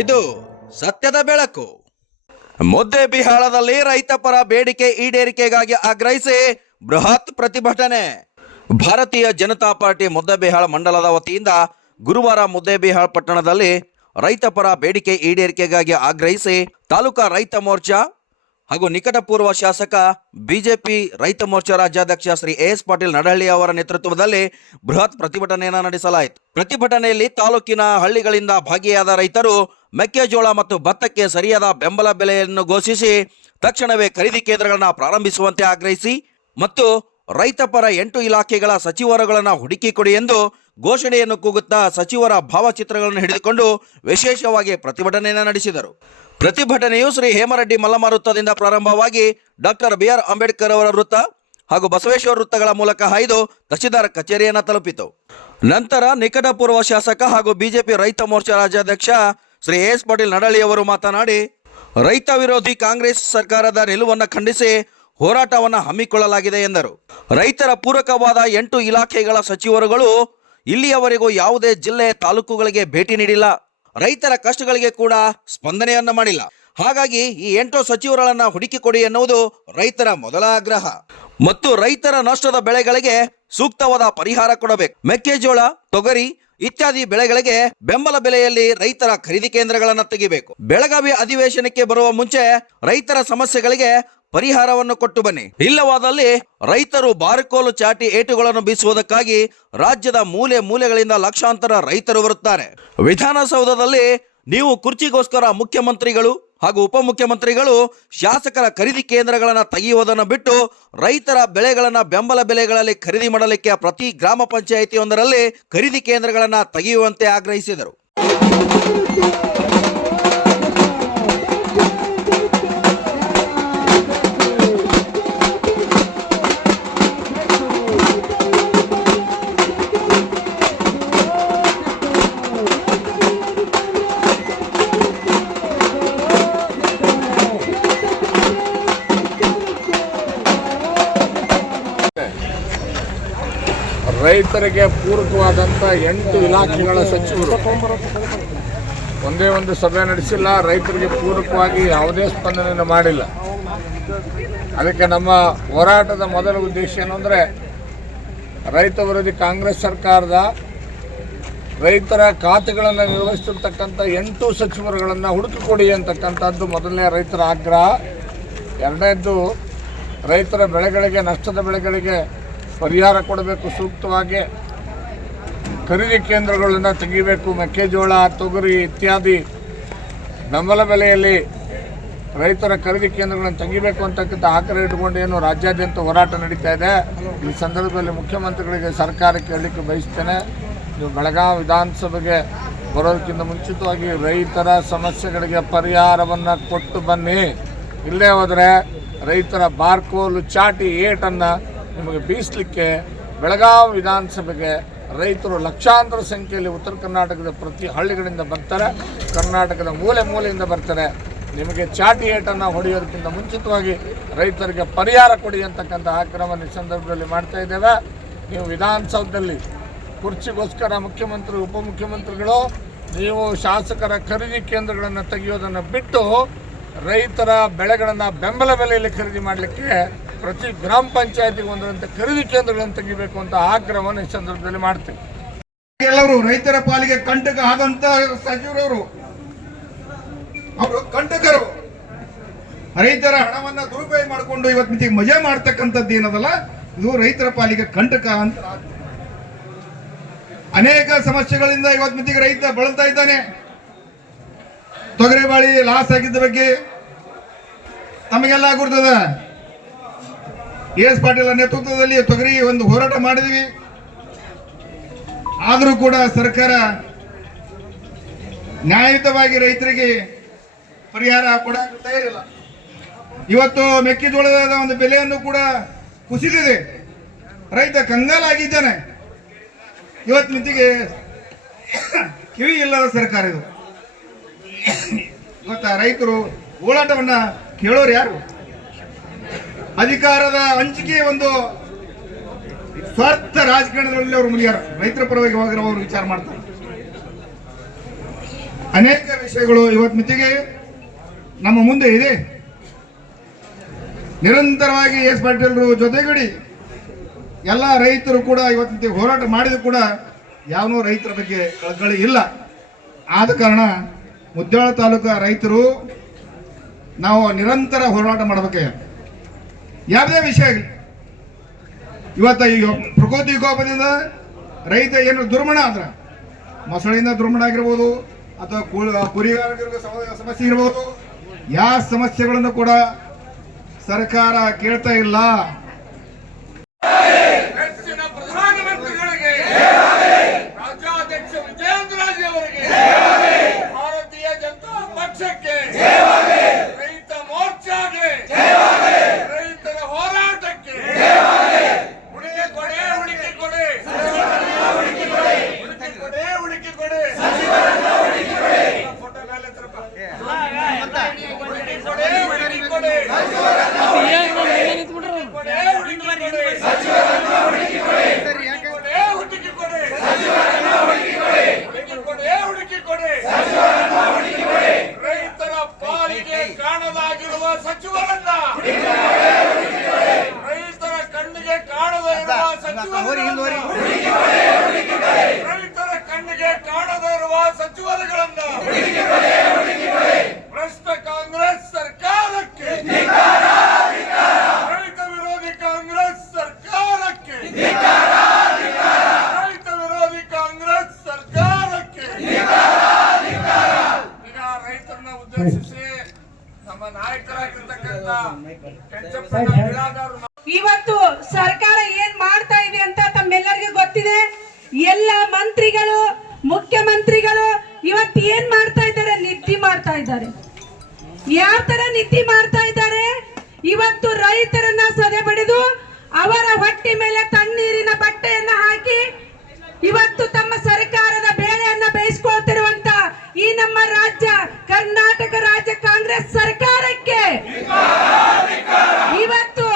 ಇದು ಸತ್ಯದ ಬೆಳಕು. ಮುದ್ದೆ ಬಿಹಾಳದಲ್ಲಿ ರೈತ ಪರ ಬೇಡಿಕೆ ಈಡೇರಿಕೆಗಾಗಿ ಆಗ್ರಹಿಸಿ ಬೃಹತ್ ಪ್ರತಿಭಟನೆ. ಭಾರತೀಯ ಜನತಾ ಪಾರ್ಟಿ ಮುದ್ದೆಬಿಹಾಳ ಮಂಡಲದ ವತಿಯಿಂದ ಗುರುವಾರ ಮುದ್ದೆಬಿಹಾಳ್ ಪಟ್ಟಣದಲ್ಲಿ ರೈತ ಪರ ಬೇಡಿಕೆ ಈಡೇರಿಕೆಗಾಗಿ ಆಗ್ರಹಿಸಿ ತಾಲೂಕಾ ರೈತ ಮೋರ್ಚಾ ಹಾಗೂ ನಿಕಟಪೂರ್ವ ಶಾಸಕ ಬಿಜೆಪಿ ರೈತ ಮೋರ್ಚಾ ರಾಜ್ಯಾಧ್ಯಕ್ಷ ಶ್ರೀ ಎಸ್ ಪಾಟೀಲ್ ನಡಹಳ್ಳಿ ಅವರ ನೇತೃತ್ವದಲ್ಲಿ ಬೃಹತ್ ಪ್ರತಿಭಟನೆಯನ್ನು ನಡೆಸಲಾಯಿತು. ಪ್ರತಿಭಟನೆಯಲ್ಲಿ ತಾಲೂಕಿನ ಹಳ್ಳಿಗಳಿಂದ ಭಾಗಿಯಾದ ರೈತರು ಮೆಕ್ಕೆಜೋಳ ಮತ್ತು ಭತ್ತಕ್ಕೆ ಸರಿಯಾದ ಬೆಂಬಲ ಬೆಲೆಯನ್ನು ಘೋಷಿಸಿ ತಕ್ಷಣವೇ ಖರೀದಿ ಕೇಂದ್ರಗಳನ್ನು ಪ್ರಾರಂಭಿಸುವಂತೆ ಆಗ್ರಹಿಸಿ ಮತ್ತು ರೈತಪರ ಎಂಟು ಇಲಾಖೆಗಳ ಸಚಿವರುಗಳನ್ನು ಹುಡುಕಿ ಕೊಡಿ ಎಂದು ಘೋಷಣೆಯನ್ನು ಕೂಗುತ್ತಾ ಸಚಿವರ ಭಾವಚಿತ್ರಗಳನ್ನು ಹಿಡಿದುಕೊಂಡು ವಿಶೇಷವಾಗಿ ಪ್ರತಿಭಟನೆಯನ್ನು ನಡೆಸಿದರು. ಪ್ರತಿಭಟನೆಯು ಶ್ರೀ ಹೇಮರೆಡ್ಡಿ ಮಲ್ಲಮ್ಮ ಪ್ರಾರಂಭವಾಗಿ ಡಾಕ್ಟರ್ ಬಿ ಆರ್ ಅಂಬೇಡ್ಕರ್ ಅವರ ವೃತ್ತ ಹಾಗೂ ಬಸವೇಶ್ವರ ವೃತ್ತಗಳ ಮೂಲಕ ಹಾಯ್ದು ತಹಶೀಲ್ದಾರ್ ಕಚೇರಿಯನ್ನು ತಲುಪಿತು. ನಂತರ ನಿಕಟಪೂರ್ವ ಶಾಸಕ ಹಾಗೂ ಬಿಜೆಪಿ ರೈತ ಮೋರ್ಚಾ ರಾಜ್ಯಾಧ್ಯಕ್ಷ ಶ್ರೀ ಎಸ್ ಪಾಟೀಲ್ ನಡಳಿ ಅವರು ಮಾತನಾಡಿ, ರೈತ ವಿರೋಧಿ ಕಾಂಗ್ರೆಸ್ ಸರ್ಕಾರದ ನಿಲುವನ್ನು ಖಂಡಿಸಿ ಹೋರಾಟವನ್ನು ಹಮ್ಮಿಕೊಳ್ಳಲಾಗಿದೆ ಎಂದರು. ರೈತರ ಪೂರಕವಾದ ಎಂಟು ಇಲಾಖೆಗಳ ಸಚಿವರುಗಳು ಇಲ್ಲಿಯವರೆಗೂ ಯಾವುದೇ ಜಿಲ್ಲೆ ತಾಲೂಕುಗಳಿಗೆ ಭೇಟಿ ನೀಡಿಲ್ಲ. ರೈತರ ಕಷ್ಟಗಳಿಗೆ ಕೂಡ ಸ್ಪಂದನೆಯನ್ನ ಮಾಡಿಲ್ಲ. ಹಾಗಾಗಿ ಈ ಎಂಟು ಸಚಿವರುಗಳನ್ನ ಹುಡುಕಿಕೊಡಿ ಎನ್ನುವುದು ರೈತರ ಮೊದಲ ಆಗ್ರಹ. ಮತ್ತು ರೈತರ ನಷ್ಟದ ಬೆಳೆಗಳಿಗೆ ಸೂಕ್ತವಾದ ಪರಿಹಾರ ಕೊಡಬೇಕು. ಮೆಕ್ಕೆಜೋಳ, ತೊಗರಿ ಇತ್ಯಾದಿ ಬೆಳೆಗಳಿಗೆ ಬೆಂಬಲ ಬೆಲೆಯಲ್ಲಿ ರೈತರ ಖರೀದಿ ಕೇಂದ್ರಗಳನ್ನು ತೆಗಿಬೇಕು. ಬೆಳಗಾವಿ ಅಧಿವೇಶನಕ್ಕೆ ಬರುವ ಮುಂಚೆ ರೈತರ ಸಮಸ್ಯೆಗಳಿಗೆ ಪರಿಹಾರವನ್ನು ಕೊಟ್ಟು ಬನ್ನಿ. ಇಲ್ಲವಾದಲ್ಲಿ ರೈತರು ಬಾರಿಕೋಲು ಚಾಟಿ ಏಟುಗಳನ್ನು ಬೀಸುವುದಕ್ಕಾಗಿ ರಾಜ್ಯದ ಮೂಲೆ ಮೂಲೆಗಳಿಂದ ಲಕ್ಷಾಂತರ ರೈತರು ಬರುತ್ತಾರೆ. ವಿಧಾನಸೌಧದಲ್ಲಿ ನೀವು ಕುರ್ಚಿಗೋಸ್ಕರ ಮುಖ್ಯಮಂತ್ರಿಗಳು ಹಾಗೂ ಉಪಮುಖ್ಯಮಂತ್ರಿಗಳು ಶಾಸಕರ ಖರೀದಿ ಕೇಂದ್ರಗಳನ್ನು ತೆಗೆಯುವುದನ್ನು ಬಿಟ್ಟು ರೈತರ ಬೆಳೆಗಳನ್ನು ಬೆಂಬಲ ಬೆಲೆಗಳಲ್ಲಿ ಖರೀದಿ ಮಾಡಲಿಕ್ಕೆ ಪ್ರತಿ ಗ್ರಾಮ ಪಂಚಾಯಿತಿಯೊಂದರಲ್ಲಿ ಖರೀದಿ ಕೇಂದ್ರಗಳನ್ನು ತೆಗೆಯುವಂತೆ ಆಗ್ರಹಿಸಿದರು. ರೈತರಿಗೆ ಪೂರಕವಾದಂಥ ಎಂಟು ಇಲಾಖೆಗಳ ಸಚಿವರು. ಒಂದೇ ಒಂದು ಸಭೆ ನಡೆಸಿಲ್ಲ, ರೈತರಿಗೆ ಪೂರಕವಾಗಿ ಯಾವುದೇ ಸ್ಪಂದನೆಯನ್ನು ಮಾಡಿಲ್ಲ. ಅದಕ್ಕೆ ನಮ್ಮ ಹೋರಾಟದ ಮೊದಲ ಉದ್ದೇಶ ಏನು ಅಂದರೆ, ರೈತ ವಿರೋಧಿ ಕಾಂಗ್ರೆಸ್ ಸರ್ಕಾರದ ರೈತರ ಖಾತೆಗಳನ್ನು ನಿರ್ವಹಿಸಿರ್ತಕ್ಕಂಥ ಎಂಟು ಸಚಿವರುಗಳನ್ನು ಹುಡುಕಿಕೊಡಿ ಅಂತಕ್ಕಂಥದ್ದು ಮೊದಲನೇ ರೈತರ ಆಗ್ರಹ. ಎರಡನೇದ್ದು, ರೈತರ ಬೆಳೆಗಳಿಗೆ, ನಷ್ಟದ ಬೆಳೆಗಳಿಗೆ ಪರಿಹಾರ ಕೊಡಬೇಕು ಸೂಕ್ತವಾಗಿ. ಖರೀದಿ ಕೇಂದ್ರಗಳನ್ನು ತೆಗಿಬೇಕು, ಮೆಕ್ಕೆಜೋಳ, ತೊಗರಿ ಇತ್ಯಾದಿ. ಬೆಂಬಲ ಬೆಲೆಯಲ್ಲಿ ರೈತರ ಖರೀದಿ ಕೇಂದ್ರಗಳನ್ನು ತೆಗಿಬೇಕು ಅಂತಕ್ಕಂಥ ಆಗ್ರಹ ಇಟ್ಕೊಂಡು ಏನು ರಾಜ್ಯಾದ್ಯಂತ ಹೋರಾಟ ನಡೀತಾ ಇದೆ. ಈ ಸಂದರ್ಭದಲ್ಲಿ ಮುಖ್ಯಮಂತ್ರಿಗಳಿಗೆ ಸರ್ಕಾರಕ್ಕೆ ಹೇಳಲಿಕ್ಕೆ ಬಯಸ್ತೇನೆ. ನೀವು ಬೆಳಗಾವಿ ವಿಧಾನಸಭೆಗೆ ಬರೋದಕ್ಕಿಂತ ಮುಂಚಿತವಾಗಿ ರೈತರ ಸಮಸ್ಯೆಗಳಿಗೆ ಪರಿಹಾರವನ್ನು ಕೊಟ್ಟು ಬನ್ನಿ. ಇಲ್ಲೇ ಹೋದರೆ ರೈತರ ಬಾರ್ಕೋಲು ಚಾಟಿ ಏಟನ್ನು ನಿಮಗೆ ಬೀಸಲಿಕ್ಕೆ ಬೆಳಗಾವಿ ವಿಧಾನಸಭೆಗೆ ರೈತರು ಲಕ್ಷಾಂತರ ಸಂಖ್ಯೆಯಲ್ಲಿ ಉತ್ತರ ಕರ್ನಾಟಕದ ಪ್ರತಿ ಹಳ್ಳಿಗಳಿಂದ ಬರ್ತಾರೆ, ಕರ್ನಾಟಕದ ಮೂಲೆ ಮೂಲೆಯಿಂದ ಬರ್ತಾರೆ. ನಿಮಗೆ ಚಾಟಿ ಏಟನ್ನು ಹೊಡೆಯೋದಕ್ಕಿಂತ ಮುಂಚಿತವಾಗಿ ರೈತರಿಗೆ ಪರಿಹಾರ ಕೊಡಿ ಅಂತಕ್ಕಂಥ ಆಗ್ರಹವನ್ನು ಈ ಸಂದರ್ಭದಲ್ಲಿ ಮಾಡ್ತಾ ಇದ್ದೇವೆ. ನೀವು ವಿಧಾನಸೌಧದಲ್ಲಿ ಕುರ್ಚಿಗೋಸ್ಕರ ಮುಖ್ಯಮಂತ್ರಿ, ಉಪಮುಖ್ಯಮಂತ್ರಿಗಳು, ನೀವು ಶಾಸಕರ ಖರೀದಿ ಕೇಂದ್ರಗಳನ್ನು ತೆಗೆಯೋದನ್ನು ಬಿಟ್ಟು ರೈತರ ಬೆಳೆಗಳನ್ನು ಬೆಂಬಲ ಬೆಲೆಯಲ್ಲಿ ಖರೀದಿ ಮಾಡಲಿಕ್ಕೆ ಪ್ರತಿ ಗ್ರಾಮ ಪಂಚಾಯತಿಗೆ ಒಂದರಂತೆ ಖರೀದಿ ಕೇಂದ್ರಗಳನ್ನು ತೆಗಿಬೇಕು ಅಂತ ಆಗ್ರಹವನ್ನು ಈ ಸಂದರ್ಭದಲ್ಲಿ ಮಾಡ್ತೀವಿ. ಎಲ್ಲರೂ ರೈತರ ಪಾಲಿಗೆ ಕಂಟಕ ಆದಂತ ಸಚಿವರವರು, ಅವರು ಕಂಟಕರು, ರೈತರ ಹಣವನ್ನ ದುರುಪಯೋಗ ಮಾಡಿಕೊಂಡು ಇವತ್ತು ಮಿತಿ ಮಜಾ ಮಾಡ್ತಕ್ಕಂಥದ್ದು ಏನದಲ್ಲ, ಇದು ರೈತರ ಪಾಲಿಗೆ ಕಂಟಕ ಅಂತ. ಅನೇಕ ಸಮಸ್ಯೆಗಳಿಂದ ಇವತ್ತು ಮಿತಿಗೆ ರೈತ ಬಳಲ್ತಾ ಇದ್ದಾನೆ. ತೊಗರಿ ಬಾಳಿ ಲಾಸ್ ಆಗಿದ್ದ ಬಗ್ಗೆ ನಮಗೆಲ್ಲ ಗುರ್ತದ ಎಸ್ ಪಾಟೀಲ್ ನೇತೃತ್ವದಲ್ಲಿ ತೊಗರಿ ಒಂದು ಹೋರಾಟ ಮಾಡಿದ್ವಿ. ಆದರೂ ಕೂಡ ಸರ್ಕಾರ ನ್ಯಾಯಯುತವಾಗಿ ರೈತರಿಗೆ ಪರಿಹಾರ ಕೊಡಕ್ಕೆ ತಯಾರಿಲ್ಲ ಇವತ್ತು ಮೆಕ್ಕೆಜೋಳದ ಒಂದು ಬೆಲೆಯನ್ನು ಕೂಡ ಕುಸಿದಿದೆ. ರೈತ ಕಂಗಾಲಾಗಿದ್ದಾನೆ. ಇವತ್ತು ಮಿತಿಗೆ ಕಿವಿ ಇಲ್ಲದ ಸರ್ಕಾರ ಇದು. ಇವತ್ತು ರೈತರು ಹೋರಾಟವನ್ನ ಕೇಳೋರು ಯಾರು? ಅಧಿಕಾರದ ಹಂಚಿಕೆ ಒಂದು ಸ್ವಾರ್ಥ ರಾಜಕಾರಣದಲ್ಲಿ ಅವರು ಮುಗಿಯಾರ ರೈತರ ಪರವಾಗಿ ಹೋಗಿರೋ ಅವರು ವಿಚಾರ ಮಾಡ್ತಾರೆ. ಅನೇಕ ವಿಷಯಗಳು ಇವತ್ತು ಮಿತಿಗೆ ನಮ್ಮ ಮುಂದೆ ಇದೆ. ನಿರಂತರವಾಗಿ ಎಸ್ ಪಾಟೀಲ್ರು ಜೊತೆಗೂಡಿ ಎಲ್ಲ ರೈತರು ಕೂಡ ಇವತ್ತು ಮಿತಿಗೆ ಹೋರಾಟ ಮಾಡಿದ್ರು ಕೂಡ ಯಾವನೂ ರೈತರ ಬಗ್ಗೆ ಕಳಕಳಿ ಇಲ್ಲ. ಆದ ಕಾರಣ ಮುದ್ದಾಳ ತಾಲೂಕ ರೈತರು ನಾವು ನಿರಂತರ ಹೋರಾಟ ಮಾಡಬೇಕಾಗಿದೆ ಯಾವುದೇ ವಿಷಯ ಆಗಲಿ ಇವತ್ತು ಈಗ ಪ್ರಕೃತಿ ವಿಕೋಪದಿಂದ ರೈತ ಏನು ದುರ್ಮಣ ಆದ್ರೆ, ಮೊಸಳೆಯಿಂದ ದುರ್ಮಣ ಆಗಿರ್ಬೋದು, ಅಥವಾ ಕುರಿ ಸಮಸ್ಯೆ ಇರ್ಬೋದು ಯಾವ ಸಮಸ್ಯೆಗಳನ್ನು ಕೂಡ ಸರ್ಕಾರ ಕೇಳ್ತಾ ಇಲ್ಲ ಹೆಚ್ಚಿನ ಪ್ರಧಾನಮಂತ್ರಿಗಳಿಗೆ ರಾಜ್ಯಾಧ್ಯಕ್ಷ ವಿಜಯೇಂದ್ರಾಜಿ ಅವರಿಗೆ ಭಾರತೀಯ ಜನತಾ ಪಕ್ಷಕ್ಕೆ ರೈತ ಮೋರ್ಚಾಗೆ ರೈತರ ಹೋರಾಟಕ್ಕೆ ಉಳಿಕೆ ಕೊಡೆ ಉಳಿಕೆ ಕೊಡೆ ಉಳಿಕೆ ಕೊಡೆ ಉಳಿಕೆ ಕೊಡೆ ಫೋಟೋ ಮೇಲೆ ಎತ್ತರಪ್ಪ. ಉಳಿಕೆ ಕೊಡೆ ಉಳಿಕೆ ಕೊಡೆ ಕೊಡೆ ಉಳಿಕೆ ಕೊಡೆ ಕೊಡೆ ಹುಡುಕಿ ಕೊಡೆ ಹುಡುಕಿ ಕೊಡೆ ಹುಡುಕಿ ಕೊಡೆ ರೈತರ ಪಾಲಿಗೆ ಕಾಣದಾಗಿರುವ ಸಚಿವರನ್ನ ರೈತರ ಕಣ್ಣಿಗೆ ಕಾಣದ ಇರುವ ಸಚಿವರನ್ನ ರೈತರ ಕಣ್ಣಿಗೆ ಕಾಣದ ಇರುವ ಸಚಿವರುಗಳನ್ನ ಭ್ರಷ್ಟ ಕಾಂಗ್ರೆಸ್ ಸರ್ಕಾರಕ್ಕೆ ರೈತ ವಿರೋಧಿ ಕಾಂಗ್ರೆಸ್ ಸರ್ಕಾರಕ್ಕೆ ರೈತ ವಿರೋಧಿ ಕಾಂಗ್ರೆಸ್ ಸರ್ಕಾರಕ್ಕೆ ಈಗ ರೈತರನ್ನ ಉದ್ದೇಶಿಸಿ ನಮ್ಮ ನಾಯಕರಾಗಿರ್ತಕ್ಕಂಥ ಕೆಂಚಪ್ಪಣ್ಣ ಬಿರಾದಾರ್ ಇವತ್ತು ಸರ್ಕಾರ ಏನ್ ಮಾಡ್ತಾ ಇದೆ ಅಂತ ತಮ್ಮೆಲ್ಲರಿಗೂ ಗೊತ್ತಿದೆ ಎಲ್ಲ ಮಂತ್ರಿಗಳು ಮುಖ್ಯಮಂತ್ರಿಗಳು ಇವತ್ತು ಏನ್ ಮಾಡ್ತಾ ಇದ್ದಾರೆ ನಿದ್ದೆ ಮಾಡ್ತಾ ಇದ್ದಾರೆ. ಯಾವ ತರ ನಿದ್ದೆ ಮಾಡ್ತಾ ಇದ್ದಾರೆ? ಇವತ್ತು ರೈತರನ್ನ ಸದೆ ಬಡಿದು ಅವರ ಹೊಟ್ಟೆ ಮೇಲೆ ತಣ್ಣೀರಿನ ಬಟ್ಟೆಯನ್ನ ಹಾಕಿ ಇವತ್ತು ತಮ್ಮ ಸರ್ಕಾರದ ಬೇಳೆಯನ್ನ ಬೇಯಿಸ್ಕೊಳ್ತಿರುವಂತ ಈ ನಮ್ಮ ರಾಜ್ಯ, ಕರ್ನಾಟಕ ರಾಜ್ಯ ಕಾಂಗ್ರೆಸ್ ಸರ್ಕಾರಕ್ಕೆ ಇವತ್ತು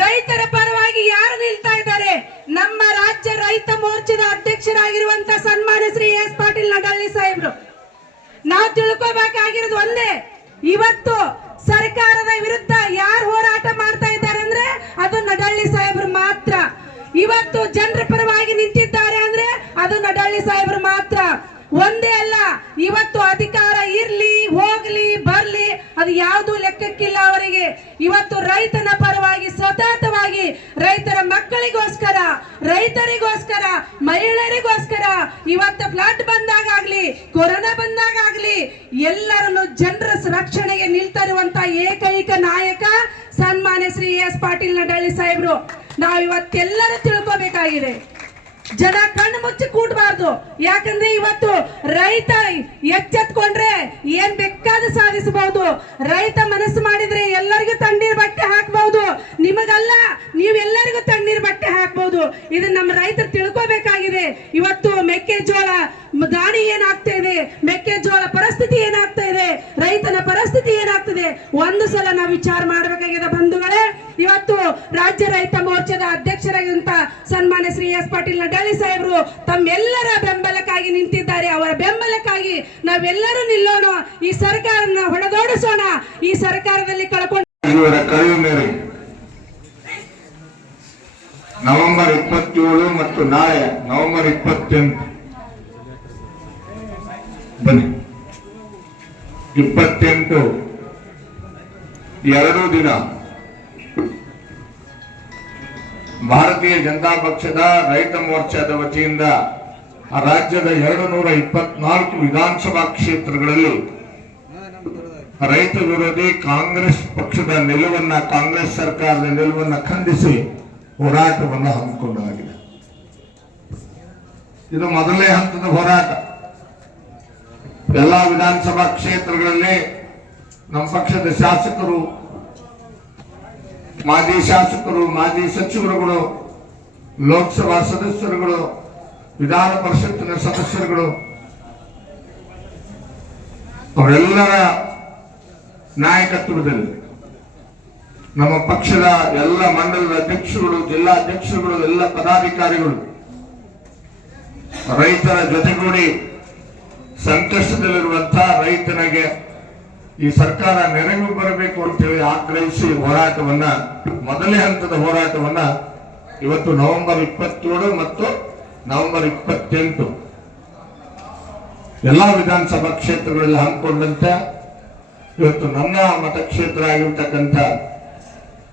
ರೈತರ ಪರವಾಗಿ ಯಾರು ನಿಲ್ತಾ ಇದ್ದಾರೆ? ನಮ್ಮ ರಾಜ್ಯ ರೈತ ಮೋರ್ಚಾದ ಅಧ್ಯಕ್ಷರಾಗಿರುವಂತ ಸನ್ಮಾನ್ಯ ಶ್ರೀ ಎಸ್ ಪಾಟೀಲ್ ನಡಾಲಿ ಸಾಹೇಬ್ರು. ನಾವು ತಿಳ್ಕೊಬೇಕಾಗಿರೋದು ಒಂದೇ. ಇವತ್ತು ಸರ್ಕಾರದ ವಿರುದ್ಧ ಯಾರು ಹೋರಾಟ ಮಾಡ್ತಾ ಇದ್ದಾರೆ ಅಂದ್ರೆ ಅದು ನಡಳ್ಳಿ ಸಾಹೇಬ್ರು ಮಾತ್ರ. ಇವತ್ತು ಜನರ ಪರವಾಗಿ ನಿಂತಿದ್ದಾರೆ ಅಂದ್ರೆ ಅದು ನಡಳ್ಳಿ ಸಾಹೇಬ್ರು ಮಾತ್ರ. ಒಂದೇ ಅಲ್ಲ, ಇವತ್ತು ಅಧಿಕಾರ ಇರ್ಲಿ, ಹೋಗ್ಲಿ, ಬರ್ಲಿ, ಅದು ಯಾವ್ದು ಲೆಕ್ಕಕ್ಕಿಲ್ಲ ಅವರಿಗೆ. ಇವತ್ತು ರೈತನ ಪರವಾಗಿ ಸತತವಾಗಿ ರೈತರ ಮಕ್ಕಳಿಗೋಸ್ಕರ ರೈತರಿಗೋಸ್ಕರ ಮಹಿಳೆಯರಿಗೋಸ್ಕರ ಇವತ್ತು ಫ್ಲಡ್ ಬಂದಾಗಲಿ ಕೊರೋನಾ ಬಂದಾಗಲಿ ಎಲ್ಲರನ್ನು ಜನರ ರಕ್ಷಣೆಗೆ ನಿಲ್ತಾ ಇರುವಂತ ಏಕೈಕ ನಾಯಕ ಸನ್ಮಾನ್ಯ ಶ್ರೀ ಎಸ್ ಪಾಟೀಲ್ ನಡಳ್ಳಿ ಸಾಹೇಬ್ರು ನಾವು ಇವತ್ತೆಲ್ಲರೂ ತಿಳ್ಕೋಬೇಕಾಗಿದೆ ಜನ ಕಣ್ಣು ಮುಚ್ಚಿ ಕೂಡಬಾರ್ದು ಯಾಕಂದ್ರೆ ಇವತ್ತು ರೈತ ಎಚ್ಚೆತ್ಕೊಂಡ್ರೆ ಏನ್ ಬೇಕಾದ ಸಾಧಿಸಬಹುದು. ರೈತ ಮನಸ್ಸು ಮಾಡಿದ್ರೆ ಎಲ್ಲರಿಗೂ ತಣ್ಣೀರ್ ಬಟ್ಟೆ ಹಾಕಬಹುದು. ನಿಮಗಲ್ಲ, ನೀವೆಲ್ಲರಿಗೂ ತಣ್ಣೀರ್ ಬಟ್ಟೆ ಹಾಕಬಹುದು. ಇದನ್ನ ನಮ್ಮ ರೈತರು ತಿಳ್ಕೋಬೇಕಾಗಿದೆ. ಇವತ್ತು ಮೆಕ್ಕೆಜೋಳ ದಾಣಿ ಏನಾಗ್ತಾ ಇದೆ? ಮೆಕ್ಕೆಜೋಳ ಪರಿಸ್ಥಿತಿ ಏನಾಗ್ತಾ ಇದೆ? ರೈತನ ಪರಿಸ್ಥಿತಿ ಏನಾಗ್ತದೆ ಒಂದು ಸಲ ನಾವು ವಿಚಾರ ಮಾಡಬೇಕಾಗಿದೆ ಬಂಧುಗಳೇ. ಇವತ್ತು ರಾಜ್ಯ ರೈತ ಮೋರ್ಚಾದ ಅಧ್ಯಕ್ಷರಾಗಿರುವಂತ ಸನ್ಮಾನ್ಯ ಶ್ರೀ ಎಸ್ ಪಾಟೀಲ್ ನಡಾಳಿ ಸಾಹೇಬರು ತಮ್ಮೆಲ್ಲರ ಬೆಂಬಲಕ್ಕಾಗಿ ನಿಂತಿದ್ದಾರೆ. ಅವರ ಬೆಂಬಲಕ್ಕಾಗಿ ನಾವೆಲ್ಲರೂ ನಿಲ್ಲೋಣ. ಈ ಸರ್ಕಾರನ ಹೊಡೆದೋಡಿಸೋಣ. ಈ ಸರ್ಕಾರದಲ್ಲಿ ಕಳ್ಕೊಂಡು ನವೆಂಬರ್ ಇಪ್ಪತ್ತೇಳು ಮತ್ತು ನಾಳೆ ನವೆಂಬರ್ ಇಪ್ಪತ್ತೆಂಟು. ಬನ್ನಿ. ಇಪ್ಪತ್ತೆಂಟು. ಎರಡು ದಿನ. ಭಾರತೀಯ ಜನತಾ ಪಕ್ಷದ ರೈತ ಮೋರ್ಚಾದ ವತಿಯಿಂದ ರಾಜ್ಯದ ಎರಡು ನೂರ ಇಪ್ಪತ್ನಾಲ್ಕು ವಿಧಾನಸಭಾ ಕ್ಷೇತ್ರಗಳಲ್ಲಿ ರೈತ ವಿರೋಧಿ ಕಾಂಗ್ರೆಸ್ ಪಕ್ಷದ ನಿಲುವನ್ನ, ಕಾಂಗ್ರೆಸ್ ಸರ್ಕಾರದ ನಿಲುವನ್ನ ಖಂಡಿಸಿ ಹೋರಾಟವನ್ನು ಹಮ್ಮಿಕೊಂಡಾಗಿದೆ. ಇದು ಮೊದಲನೇ ಹಂತದ ಹೋರಾಟ. ಎಲ್ಲಾ ವಿಧಾನಸಭಾ ಕ್ಷೇತ್ರಗಳಲ್ಲಿ ನಮ್ಮ ಪಕ್ಷದ ಶಾಸಕರು ಮಾಜಿ ಶಾಸಕರು, ಮಾಜಿ ಸಚಿವರುಗಳು, ಲೋಕಸಭಾ ಸದಸ್ಯರುಗಳು, ವಿಧಾನ ಪರಿಷತ್ತಿನ ಸದಸ್ಯರುಗಳು, ಅವರೆಲ್ಲರ ನಾಯಕತ್ವದಲ್ಲಿ ನಮ್ಮ ಪಕ್ಷದ ಎಲ್ಲ ಮಂಡಲದ ಅಧ್ಯಕ್ಷರುಗಳು ಜಿಲ್ಲಾ ಅಧ್ಯಕ್ಷರುಗಳು ಎಲ್ಲ ಪದಾಧಿಕಾರಿಗಳು ರೈತರ ಜೊತೆಗೂಡಿ ಸಂಕಷ್ಟದಲ್ಲಿರುವಂತಹ ರೈತನಿಗೆ ಈ ಸರ್ಕಾರ ನೆರವು ಬರಬೇಕು ಅಂತೇಳಿ ಆಗ್ರಹಿಸಿ ಹೋರಾಟವನ್ನ ಮೊದಲನೇ ಹಂತದ ಹೋರಾಟವನ್ನ ಇವತ್ತು ನವೆಂಬರ್ ಇಪ್ಪತ್ತೇಳು ಮತ್ತು ನವೆಂಬರ್ ಇಪ್ಪತ್ತೆಂಟು. ಎಲ್ಲಾ ವಿಧಾನಸಭಾ ಕ್ಷೇತ್ರಗಳಲ್ಲಿ ಹಮ್ಮಿಕೊಂಡಂತೆ ಇವತ್ತು ನನ್ನ ಮತಕ್ಷೇತ್ರ ಆಗಿರ್ತಕ್ಕಂಥ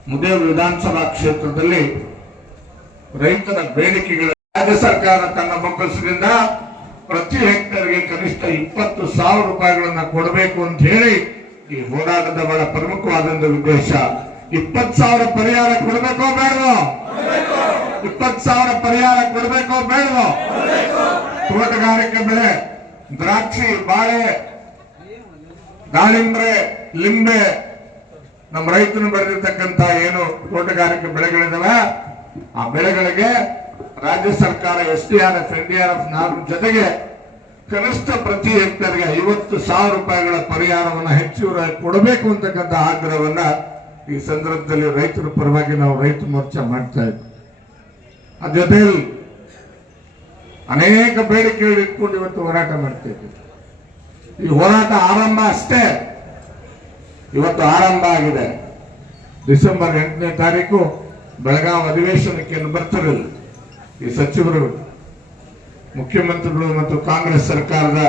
ಮುದೇವ್ ವಿಧಾನಸಭಾ ಕ್ಷೇತ್ರದಲ್ಲಿ ರೈತರ ಬೇಡಿಕೆಗಳ ರಾಜ್ಯ ಸರ್ಕಾರ ತನ್ನ ಬೊಕ್ಕಸದಿಂದ ಪ್ರತಿ ಹೆಕ್ಟರ್ಗೆ ಕನಿಷ್ಠ ಇಪ್ಪತ್ತು ಸಾವಿರ ರೂಪಾಯಿಗಳನ್ನ ಕೊಡಬೇಕು ಅಂತ ಹೇಳಿ ಈ ಹೋರಾಟದ ಬಹಳ ಪ್ರಮುಖವಾದಂತ ಉದ್ದೇಶ. ಇಪ್ಪತ್ ಸಾವಿರ ಪರಿಹಾರ ಕೊಡಬೇಕೋ ಬೇಡವೋ? ಇಪ್ಪತ್ ಸಾವಿರ ಪರಿಹಾರ ಕೊಡಬೇಕೋ ಬೇಡವೋ? ತೋಟಗಾರಿಕೆ ಬೆಳೆ, ದ್ರಾಕ್ಷಿ, ಬಾಳೆ, ದಾಳಿಂಬ್ರೆ, ಲಿಂಬೆ, ನಮ್ಮ ರೈತರು ಬೆಳೆದಿರ್ತಕ್ಕಂತ ಏನು ತೋಟಗಾರಿಕೆ ಬೆಳೆಗಳಿದಾವೆ, ಆ ಬೆಳೆಗಳಿಗೆ ರಾಜ್ಯ ಸರ್ಕಾರ S D R F, N D R F ನಾಲ್ಕು ಜೊತೆಗೆ ಕನಿಷ್ಠ ಪ್ರತಿ ಹೆಕ್ಟರ್ಗೆ ಐವತ್ತು ಸಾವಿರ ರೂಪಾಯಿಗಳ ಪರಿಹಾರವನ್ನು ಹೆಚ್ಚು ಕೊಡಬೇಕು ಅಂತಕ್ಕಂಥ ಆಗ್ರಹವನ್ನ ಈ ಸಂದರ್ಭದಲ್ಲಿ ರೈತರ ಪರವಾಗಿ ನಾವು ರೈತ ಮೋರ್ಚಾ ಮಾಡ್ತಾ ಇದ್ವಿ. ಅದ ಅನೇಕ ಬೇಡಿಕೆಗಳು ಇಟ್ಕೊಂಡು ಇವತ್ತು ಹೋರಾಟ ಮಾಡ್ತಾ ಇದ್ದೀವಿ ಈ ಹೋರಾಟ ಆರಂಭ ಅಷ್ಟೇ. ಇವತ್ತು ಆರಂಭ ಆಗಿದೆ. ಡಿಸೆಂಬರ್ ಎಂಟನೇ ತಾರೀಕು ಬೆಳಗಾವಿ ಅಧಿವೇಶನಕ್ಕೆ ಬರ್ತಿರಲಿಲ್ಲ. ಈ ಸಚಿವರು ಮುಖ್ಯಮಂತ್ರಿಗಳು ಮತ್ತು ಕಾಂಗ್ರೆಸ್ ಸರ್ಕಾರದ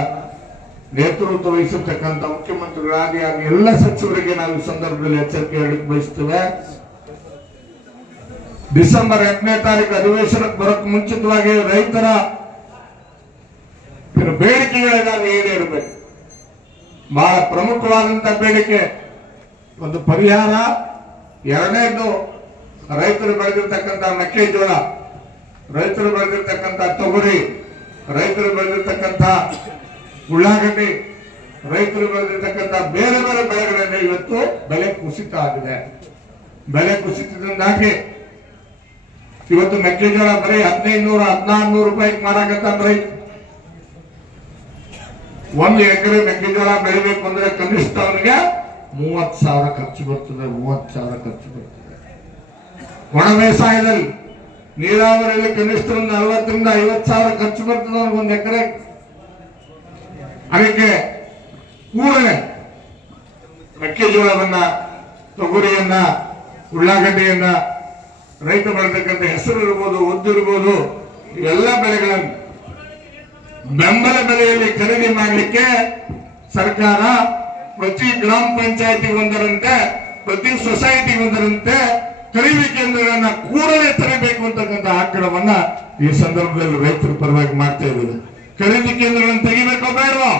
ನೇತೃತ್ವ ವಹಿಸಿರ್ತಕ್ಕಂಥ ಮುಖ್ಯಮಂತ್ರಿಗಳಾಗಿ ಆಗಿ ಎಲ್ಲ ಸಚಿವರಿಗೆ ನಾವು ಈ ಸಂದರ್ಭದಲ್ಲಿ ಎಚ್ಚರಿಕೆ ಹೇಳಲಿಕ್ಕೆ ಬಯಸ್ತೇವೆ. ಡಿಸೆಂಬರ್ ಎಂಟನೇ ತಾರೀಕು ಅಧಿವೇಶನಕ್ಕೆ ಬರೋಕ್ ಮುಂಚಿತವಾಗಿ ರೈತರ ಬೇಡಿಕೆಗಳನ್ನ ಈಡೇರಬೇಕು ಬಹಳ ಪ್ರಮುಖವಾದಂತ ಬೇಡಿಕೆ. ಒಂದು ಪರಿಹಾರ ಎರಡನೇದು ರೈತರು ಬೆಳೆದಿರ್ತಕ್ಕಂಥ ಮೆಕ್ಕೆಜೋಳ, ರೈತರು ಬೆಳೆದಿರ್ತಕ್ಕಂಥ ತೊಗರಿ ರೈತರು ಬೆಳೆದಿರ್ತಕ್ಕಂತ ಉಳ್ಳಾಗಡ್ಡಿ, ರೈತರು ಬೆಳೆದಿರ್ತಕ್ಕಂಥ ಬೇರೆ ಬೇರೆ ಬೆಳೆಗಳಲ್ಲಿ ಇವತ್ತು ಬೆಲೆ ಕುಸಿತ ಆಗಿದೆ. ಬೆಲೆ ಕುಸಿತದಿಂದಾಗಿ ಇವತ್ತು ಮೆಕ್ಕೆಜೋಳ ಬರೀ ಹದಿನೈದು ನೂರ ಹದಿನಾರು ನೂರು ರೂಪಾಯಿ ಮಾರಾಕತ್ತಾನ ಒಂದು ಎಕರೆ ಮೆಕ್ಕೆಜೋಳ ಬೆಳಿಬೇಕು ಅಂದ್ರೆ ಕನಿಷ್ಠ ಅವನಿಗೆ ಮೂವತ್ ಸಾವಿರ ಖರ್ಚು ಬರ್ತದೆ ಮೂವತ್ ಸಾವಿರ ಖರ್ಚು ಬರ್ತದೆ. ಒಣ ಬೇಸಾಯದಲ್ಲಿ ನೀರಾವರಿಯಲ್ಲಿ ಕನಿಷ್ಠ ಒಂದು ನಲವತ್ತರಿಂದ ಐವತ್ ಸಾವಿರ ಖರ್ಚು ಬರ್ತದೆ ಒಂದು ಎಕರೆ. ಅದಕ್ಕೆ ಕೂಡಲೇ ಮೆಕ್ಕೆಜೋಳವನ್ನ, ತೊಗರಿಯನ್ನ, ಉಳ್ಳಾಗಡ್ಡೆಯನ್ನ ರೈತ ಬೆಳೆತಕ್ಕಂಥ ಹೆಸರು ಇರ್ಬೋದು ಉದ್ದು ಇರ್ಬೋದು ಇವೆಲ್ಲ ಬೆಳೆಗಳನ್ನು ಬೆಂಬಲ ಬೆಲೆಯಲ್ಲಿ ಖರೀದಿ ಮಾಡಲಿಕ್ಕೆ ಸರ್ಕಾರ ಪ್ರತಿ ಗ್ರಾಮ ಪಂಚಾಯತಿ ಒಂದರಂತೆ, ಪ್ರತಿ ಸೊಸೈಟಿ ಒಂದರಂತೆ ಖರೀದಿ ಕೇಂದ್ರಗಳನ್ನ ಕೂಡಲೇ ತರಬೇಕು ಅಂತಕ್ಕಂಥ ಆಗ್ರಹವನ್ನ ಈ ಸಂದರ್ಭದಲ್ಲಿ ರೈತರು ಪರವಾಗಿ ಮಾಡ್ತಾ ಇದ್ದಾರೆ ಖರೀದಿ ಕೇಂದ್ರಗಳನ್ನು ತೆಗಿಬೇಕೋ ಬೇಡವೋ?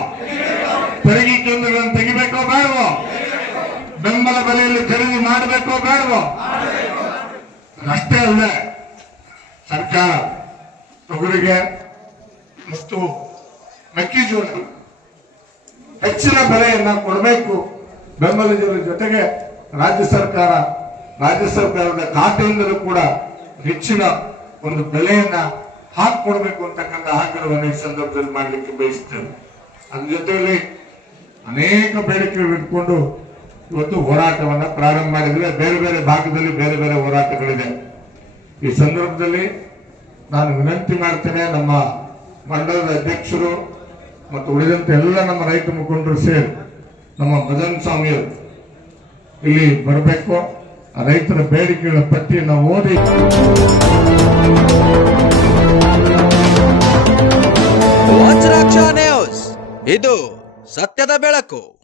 ತೆರಿಗೆ ಕೇಂದ್ರಗಳನ್ನು ತೆಗಿಬೇಕೋ ಬೇಡವೋ? ಬೆಂಬಲ ಬೆಲೆಯಲ್ಲಿ ಖರೀದಿ ಮಾಡಬೇಕೋ ಬೇಡವೋ? ಅಷ್ಟೇ ಅಲ್ಲ ಸರ್ಕಾರ ತೊಗರಿಗೆ ಮತ್ತು ಮೆಕ್ಕೆಜೋಳ ಹೆಚ್ಚಿನ ಬೆಲೆಯನ್ನ ಕೊಡಬೇಕು. ಬೆಂಬಲಿಗರ ಜೊತೆಗೆ ರಾಜ್ಯ ಸರ್ಕಾರ ರಾಜ್ಯ ಸರ್ಕಾರದ ಖಾತೆಯಿಂದಲೂ ಕೂಡ ಹೆಚ್ಚಿನ ಒಂದು ಬೆಲೆಯನ್ನ ಹಾಕೊಡ್ಬೇಕು ಅಂತಕ್ಕಂಥ ಆಗ್ರಹವನ್ನು ಈ ಸಂದರ್ಭದಲ್ಲಿ ಮಾಡಲಿಕ್ಕೆ ಬಯಸ್ತೇವೆ ಅದ್ರ ಜೊತೆಯಲ್ಲಿ ಅನೇಕ ಬೇಡಿಕೆಗಳು ಇಟ್ಕೊಂಡು ಇವತ್ತು ಹೋರಾಟವನ್ನ ಪ್ರಾರಂಭ ಮಾಡಿದ್ರೆ ಬೇರೆ ಬೇರೆ ಭಾಗದಲ್ಲಿ ಬೇರೆ ಬೇರೆ ಹೋರಾಟಗಳಿದೆ. ಈ ಸಂದರ್ಭದಲ್ಲಿ ನಾನು ವಿನಂತಿ ಮಾಡ್ತೇನೆ ನಮ್ಮ ಮಂಡಲದ ಅಧ್ಯಕ್ಷರು ಮತ್ತು ಉಳಿದಂತೆ ಎಲ್ಲ ನಮ್ಮ ರೈತ ಮುಖಂಡರು ಸೇರಿ ನಮ್ಮ ಮದನ್ ಸ್ವಾಮಿಯವರು ಇಲ್ಲಿ ಬರಬೇಕು. ರೈತರ ಬೇಡಿಕೆಗಳ ಪಟ್ಟಿಯನ್ನು ಓದಿ. ನ್ಯೂಸ್. ಇದು ಸತ್ಯದ ಬೆಳಕು.